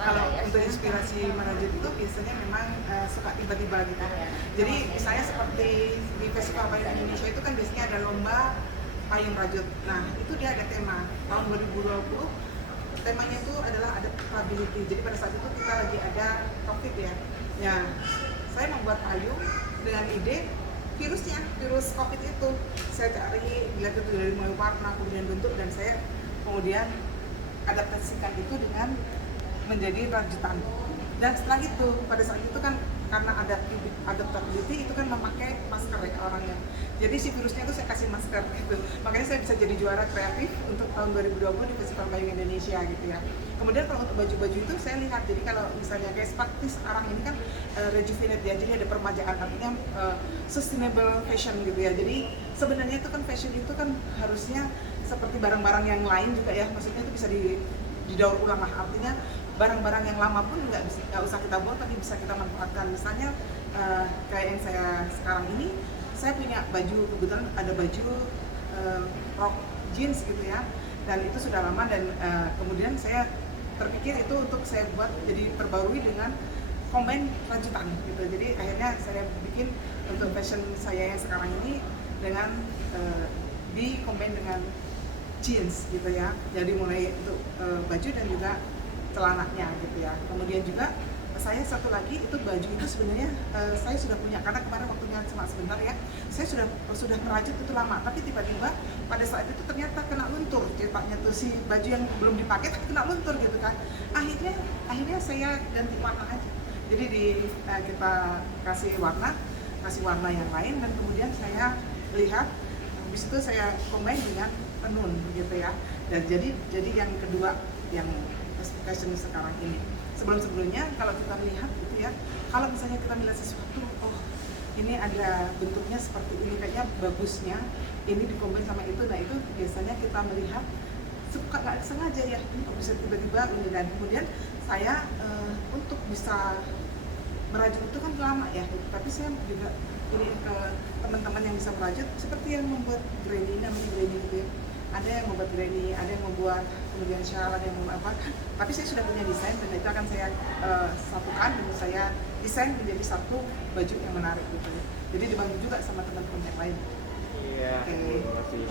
Kalau untuk inspirasi merajut itu biasanya memang suka tiba-tiba gitu. Jadi misalnya seperti di Festival Payung Indonesia itu kan biasanya ada lomba payung rajut. Nah itu dia ada tema tahun 2020. Temanya itu adalah adaptability. Jadi pada saat itu kita lagi ada COVID ya. Ya, saya membuat payung dengan ide virus COVID itu. Saya cari, lihat itu dari mulai warna, kemudian bentuk, dan saya kemudian adaptasikan itu dengan menjadi rajutan. Dan setelah itu, pada saat itu kan karena ada adaptability itu kan memakai masker ya orangnya. Jadi si virusnya itu saya kasih masker gitu. Makanya saya bisa jadi juara kreatif untuk tahun 2020 di Festival Payung Indonesia gitu ya. Kemudian kalau untuk baju-baju itu saya lihat, jadi kalau misalnya kayak seperti sekarang ini kan rejuvenate ya, jadi ada permajaan, artinya sustainable fashion gitu ya. Jadi sebenarnya itu kan fashion itu kan harusnya seperti barang-barang yang lain juga ya, maksudnya itu bisa didaur ulang lah, artinya barang-barang yang lama pun nggak usah kita buang tapi bisa kita manfaatkan. Misalnya kayak yang saya sekarang ini, saya punya baju, kebetulan ada baju rok jeans gitu ya, dan itu sudah lama, dan kemudian saya terpikir itu untuk saya buat jadi perbarui dengan combine rajutan gitu. Jadi akhirnya saya bikin untuk fashion saya yang sekarang ini dengan di combine dengan jeans gitu ya. Jadi mulai untuk baju dan juga celananya gitu ya. Kemudian juga saya satu lagi itu baju itu sebenarnya saya sudah punya, karena kemarin waktunya cuma sebentar ya. Saya sudah merajut itu lama, tapi tiba-tiba pada saat itu ternyata kena luntur cetaknya tuh, si baju yang belum dipakai tapi kena luntur gitu kan. Akhirnya saya ganti warna aja. Jadi kita kasih warna yang lain, dan kemudian saya lihat habis itu saya combine dengan tenun gitu ya. Dan jadi yang kedua yang fashion sekarang ini. Sebelumnya kalau kita melihat gitu ya, kalau misalnya kita melihat sesuatu, oh ini ada bentuknya seperti ini, kayaknya bagusnya ini dikombin sama itu. Nah itu biasanya kita melihat suka nggak sengaja ya, ini kok bisa tiba-tiba ini. Dan kemudian saya untuk bisa merajut itu kan lama ya, tapi saya juga ini ke teman-teman yang bisa merajut, seperti yang membuat granny, namanya granny gitu ya. Ada yang membuat granny, ada yang membuat kemudian shawl, ada yang membuat apa. Tapi saya sudah punya desain, dan itu akan saya satukan dan saya desain menjadi satu baju yang menarik gitu ya. Jadi dibantu juga sama teman-teman yang lain. Iya, Oke. terima kasih.